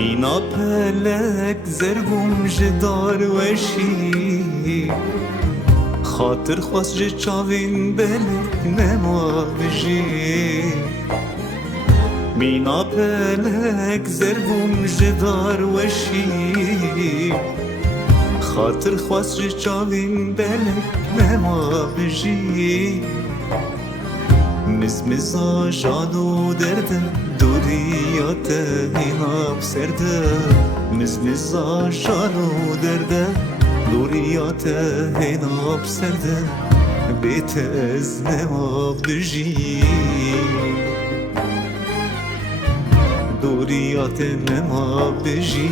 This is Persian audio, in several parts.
مینا پلک زربوم جدار وشی خاطر خواست جه چاوین بلک نما بجی مینا پلک زربوم جدار وشی خاطر خواست جه چاوین بلک نما بجی مزمزا جانو درده دوریات هینا بسرده مزمزا جانو درده دوریات هینا بسرده بیت از نما بجی دوریات نما بجی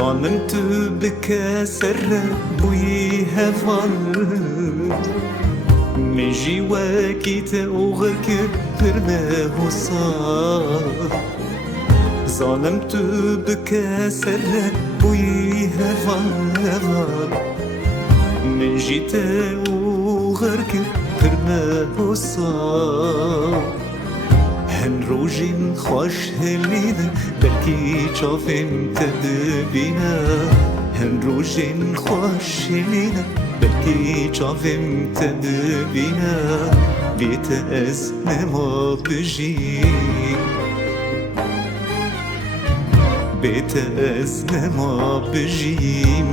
ظالم تو بكسر بوي هفال مجي واكيت اوغك برمه وصار ظالم تو بكسر بوي هفال مجي اوغك برمه وصار هن روجين خوش هلينا بلكي تشوفين تدبينا هن روجين خوش هلينا بلكي تشوفين تدبينا بيت از نما بجي بيت از نما بجي